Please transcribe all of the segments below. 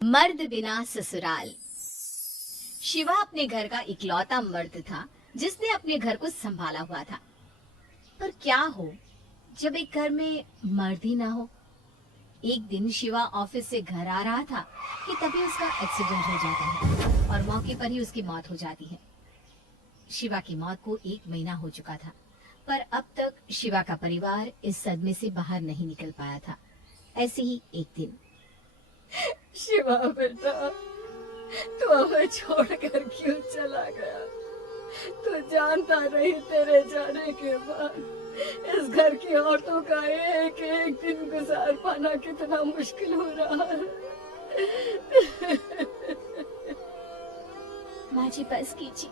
मर्द बिना ससुराल। शिवा अपने घर का इकलौता मर्द था जिसने अपने घर को संभाला हुआ था। पर क्या हो जब एक घर में मर्द ही ना हो। एक दिन शिवा ऑफिस से घर आ रहा था कि तभी उसका एक्सीडेंट हो जाता है और मौके पर ही उसकी मौत हो जाती है। शिवा की मौत को 1 महीना हो चुका था, पर अब तक शिवा का परिवार इस सदमे से बाहर नहीं निकल पाया था। ऐसे ही एक दिन, शिवा बेटा, तू हमें छोड़कर क्यों चला गया? तू जानता नहीं तेरे जाने के बाद इस घर की औरतों का एक एक दिन गुजार पाना कितना मुश्किल हो रहा है। माँ जी बस कीजिए,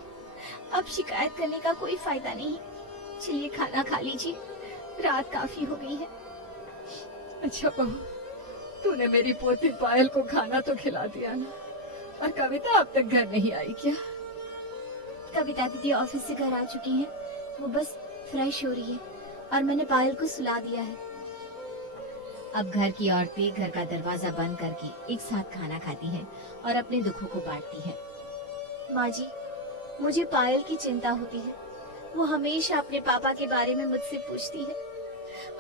अब शिकायत करने का कोई फायदा नहीं। चलिए खाना खा लीजिए, रात काफी हो गई है। अच्छा बहू, तूने मेरी पोती पायल को खाना तो खिला दिया ना? और कविता अब तक घर नहीं आई क्या? कविता दीदी ऑफिस से घर आ चुकी हैं। वो बस फ्रेश हो रही है और मैंने पायल को सुला दिया है। अब घर की औरतें घर का दरवाजा बंद करके एक साथ खाना खाती हैं और अपने दुखों को बांटती हैं। माँ जी, मुझे पायल की चिंता होती है। वो हमेशा अपने पापा के बारे में मुझसे पूछती है।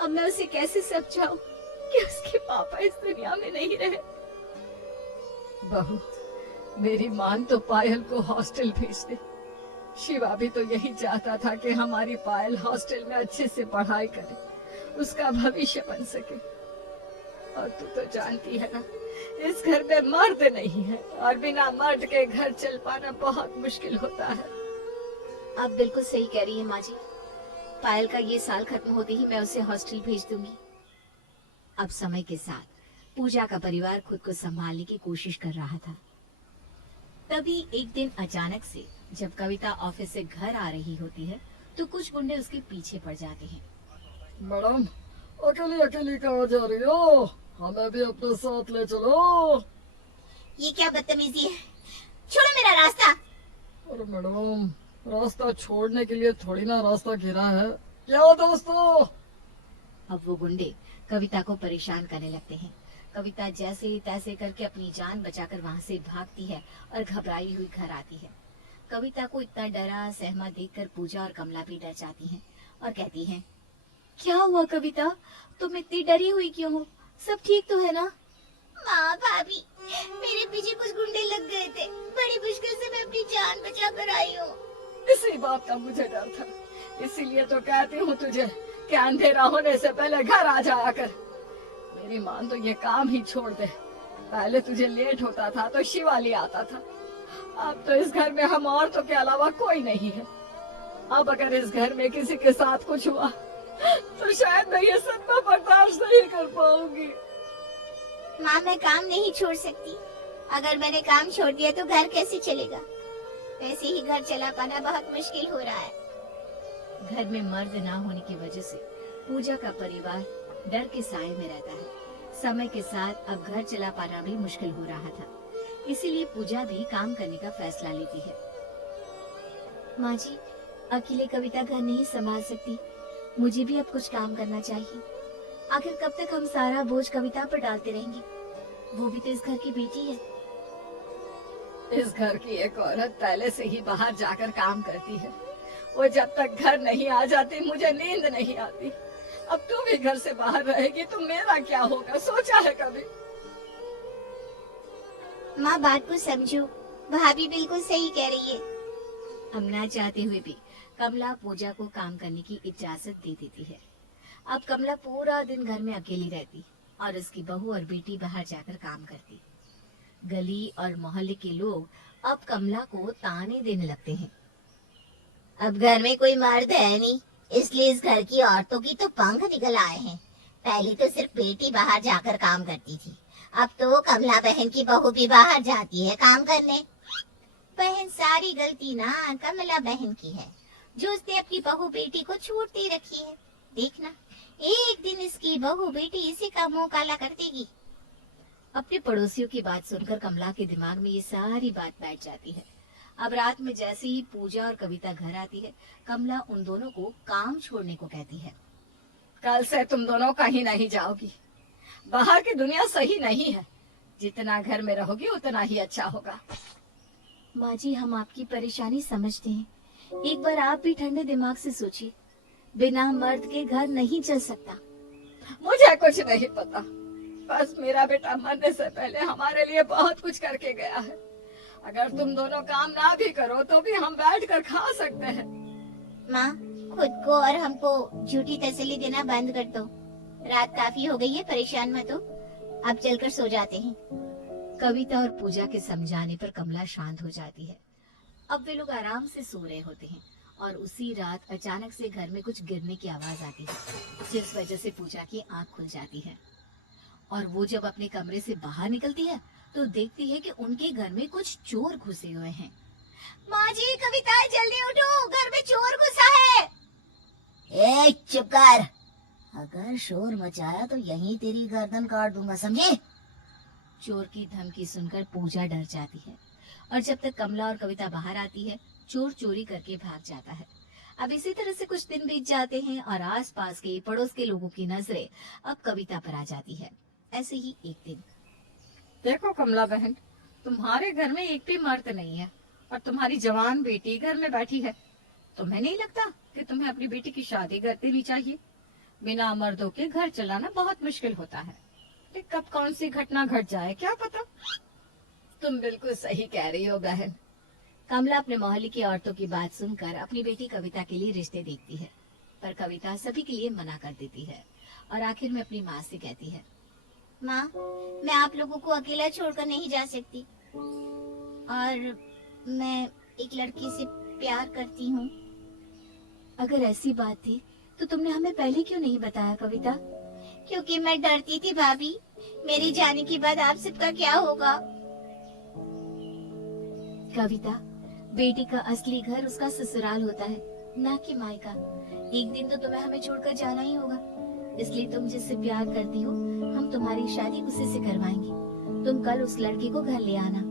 अब मैं उसे कैसे समझाऊं कि उसके पापा इस दुनिया में नहीं रहे। बहू, मेरी मान तो पायल को हॉस्टल भेज दे। शिवा भी तो यही चाहता था कि हमारी पायल हॉस्टल में अच्छे से पढ़ाई करे, उसका भविष्य बन सके। और तू तो जानती है ना, इस घर में मर्द नहीं है और बिना मर्द के घर चल पाना बहुत मुश्किल होता है। आप बिल्कुल सही कह रही हैं माँ जी। पायल का ये साल खत्म होते ही मैं उसे हॉस्टल भेज दूंगी। अब समय के साथ पूजा का परिवार खुद को संभालने की कोशिश कर रहा था। तभी एक दिन अचानक से जब कविता ऑफिस से घर आ रही होती है तो कुछ गुंडे उसके पीछे पड़ जाते हैं। मैडम, अकेली अकेली कहाँ जा रही हो? हमें भी अपने साथ ले चलो। ये क्या बदतमीजी है, छोड़ो मेरा रास्ता। अरे मैडम, रास्ता छोड़ने के लिए थोड़ी ना रास्ता घिरा है। क्या दोस्तों? अब वो गुंडे कविता को परेशान करने लगते हैं। कविता जैसे तैसे करके अपनी जान बचाकर वहां से भागती है और घबराई हुई घर आती है। कविता को इतना डरा सहमा देखकर पूजा और कमला भी डर जाती हैं और कहती हैं, क्या हुआ कविता, तुम इतनी डरी हुई क्यों हो? सब ठीक तो है ना? माँ भाभी, मेरे पीछे कुछ गुंडे लग गए थे। बड़ी मुश्किल से मैं अपनी जान बचा कर आई हूँ। इसी बात का मुझे डर था, इसीलिए तो कहती हूँ तुझे कि अंधेरा होने से पहले घर आ जाया कर। मेरी मान तो ये काम ही छोड़ दे। पहले तुझे लेट होता था तो शिवाली आता था, अब तो इस घर में हम औरतों के अलावा कोई नहीं है। अब अगर इस घर में किसी के साथ कुछ हुआ तो शायद मैं ये सदमा बर्दाश्त नहीं कर पाऊंगी। माँ, मैं काम नहीं छोड़ सकती। अगर मैंने काम छोड़ दिया तो घर कैसे चलेगा? वैसे ही घर चला पाना बहुत मुश्किल हो रहा है। घर में मर्द ना होने की वजह से पूजा का परिवार डर के साए में रहता है। समय के साथ अब घर चला पाना भी मुश्किल हो रहा था, इसीलिए पूजा भी काम करने का फैसला लेती है। माँ जी, अकेले कविता घर नहीं संभाल सकती। मुझे भी अब कुछ काम करना चाहिए। आखिर कब तक हम सारा बोझ कविता पर डालते रहेंगे? वो भी तो इस घर की बेटी है। इस घर की एक औरत पहले से ही बाहर जाकर काम करती है। वो जब तक घर नहीं आ जाती मुझे नींद नहीं आती। अब तू भी घर से बाहर रहेगी तो मेरा क्या होगा, सोचा है कभी? माँ, बात को समझो, भाभी बिल्कुल सही कह रही है। हम ना चाहते हुए भी कमला पूजा को काम करने की इजाजत दे देती है। अब कमला पूरा दिन घर में अकेली रहती और उसकी बहू और बेटी बाहर जाकर काम करती। गली और मोहल्ले के लोग अब कमला को ताने देने लगते हैं। अब घर में कोई मर्द है नहीं, इसलिए इस घर की औरतों की तो पंख निकल आए हैं। पहले तो सिर्फ बेटी बाहर जाकर काम करती थी, अब तो कमला बहन की बहू भी बाहर जाती है काम करने। बहन, सारी गलती ना कमला बहन की है, जो उसने अपनी बहू बेटी को छूट दे रखी है। देखना, एक दिन इसकी बहू बेटी इसी का मुंह काला कर देगी। अपने पड़ोसियों की बात सुनकर कमला के दिमाग में ये सारी बात बैठ जाती है। अब रात में जैसे ही पूजा और कविता घर आती है, कमला उन दोनों को काम छोड़ने को कहती है। कल से तुम दोनों कहीं नहीं जाओगी। बाहर की दुनिया सही नहीं है। जितना घर में रहोगी उतना ही अच्छा होगा। माँ जी, हम आपकी परेशानी समझते हैं। एक बार आप भी ठंडे दिमाग से सोचिए, बिना मर्द के घर नहीं चल सकता। मुझे कुछ नहीं पता, बस मेरा बेटा मरने से पहले हमारे लिए बहुत कुछ करके गया है। अगर तुम दोनों काम ना भी करो तो भी हम बैठ कर खा सकते हैं। माँ, खुद को और हमको झूठी तसल्ली देना बंद कर दो। रात काफी हो गई है, परेशान मत हो। अब चलकर सो जाते हैं। कविता और पूजा के समझाने पर कमला शांत हो जाती है। अब वे लोग आराम से सो रहे होते हैं और उसी रात अचानक से घर में कुछ गिरने की आवाज आती है, जिस वजह से पूजा की आंख खुल जाती है। और वो जब अपने कमरे से बाहर निकलती है तो देखती है कि उनके घर में कुछ चोर घुसे हुए हैं। माँ जी, कविता जल्दी उठो, घर में चोर घुसा है। ए चुप कर, अगर शोर मचाया तो यहीं तेरी गर्दन काट दूंगा, समझे? चोर की धमकी सुनकर पूजा डर जाती है और जब तक कमला और कविता बाहर आती है, चोर चोरी करके भाग जाता है। अब इसी तरह से कुछ दिन बीत जाते हैं और आसपास के पड़ोस के लोगों की नजरें अब कविता पर आ जाती है। ऐसे ही एक दिन, देखो कमला बहन, तुम्हारे घर में एक भी मर्द नहीं है और तुम्हारी जवान बेटी घर में बैठी है। तुम्हें नहीं लगता कि तुम्हें अपनी बेटी की शादी कर देनी चाहिए? बिना मर्दों के घर चलाना बहुत मुश्किल होता है। कब कौन सी घटना घट जाए क्या पता। तुम बिल्कुल सही कह रही हो बहन। कमला अपने मोहल्ले की औरतों की बात सुनकर अपनी बेटी कविता के लिए रिश्ते देखती है, पर कविता सभी के लिए मना कर देती है और आखिर में अपनी माँ से कहती है, माँ, मैं आप लोगों को अकेला छोड़कर नहीं जा सकती और मैं एक लड़की से प्यार करती हूँ। अगर ऐसी बात थी तो तुमने हमें पहले क्यों नहीं बताया कविता? क्योंकि मैं डरती थी भाभी, मेरी जाने के बाद आप सबका क्या होगा। कविता, बेटी का असली घर उसका ससुराल होता है, ना कि मायका। एक दिन तो तुम्हें हमें छोड़कर जाना ही होगा, इसलिए तुम जिससे प्यार करती हो, हम तुम्हारी शादी उसी से करवाएंगे। तुम कल उस लड़के को घर ले आना।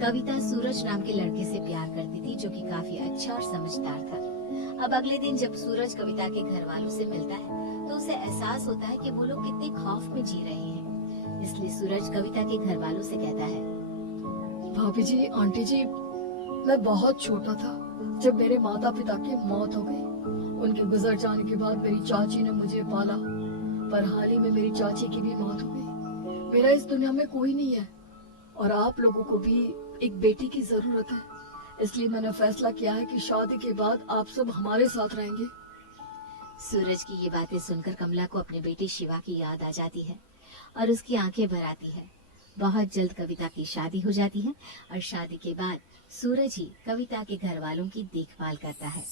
कविता सूरज नाम के लड़के से प्यार करती थी, जो कि काफी अच्छा और समझदार था। अब अगले दिन जब सूरज कविता के घर वालों से मिलता है तो उसे एहसास होता है कि वो लोग कितने खौफ में जी रहे हैं। इसलिए सूरज कविता के घर वालों से कहता है, भाभी जी, आंटी जी, मैं बहुत छोटा था जब मेरे माता पिता की मौत हो गई। उनके गुजर जाने के बाद मेरी चाची ने मुझे पाला, पर हाल ही में मेरी चाची की भी मौत हो गई। मेरा इस दुनिया में कोई नहीं है और आप लोगों को भी एक बेटी की जरूरत है। इसलिए मैंने फैसला किया है कि शादी के बाद आप सब हमारे साथ रहेंगे। सूरज की ये बातें सुनकर कमला को अपनी बेटी शिवा की याद आ जाती है और उसकी आंखें भर आती है। बहुत जल्द कविता की शादी हो जाती है और शादी के बाद सूरज ही कविता के घर वालों की देखभाल करता है।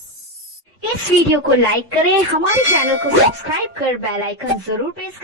इस वीडियो को लाइक करें, हमारे चैनल को सब्सक्राइब कर बेल आइकन जरूर प्रेस करें।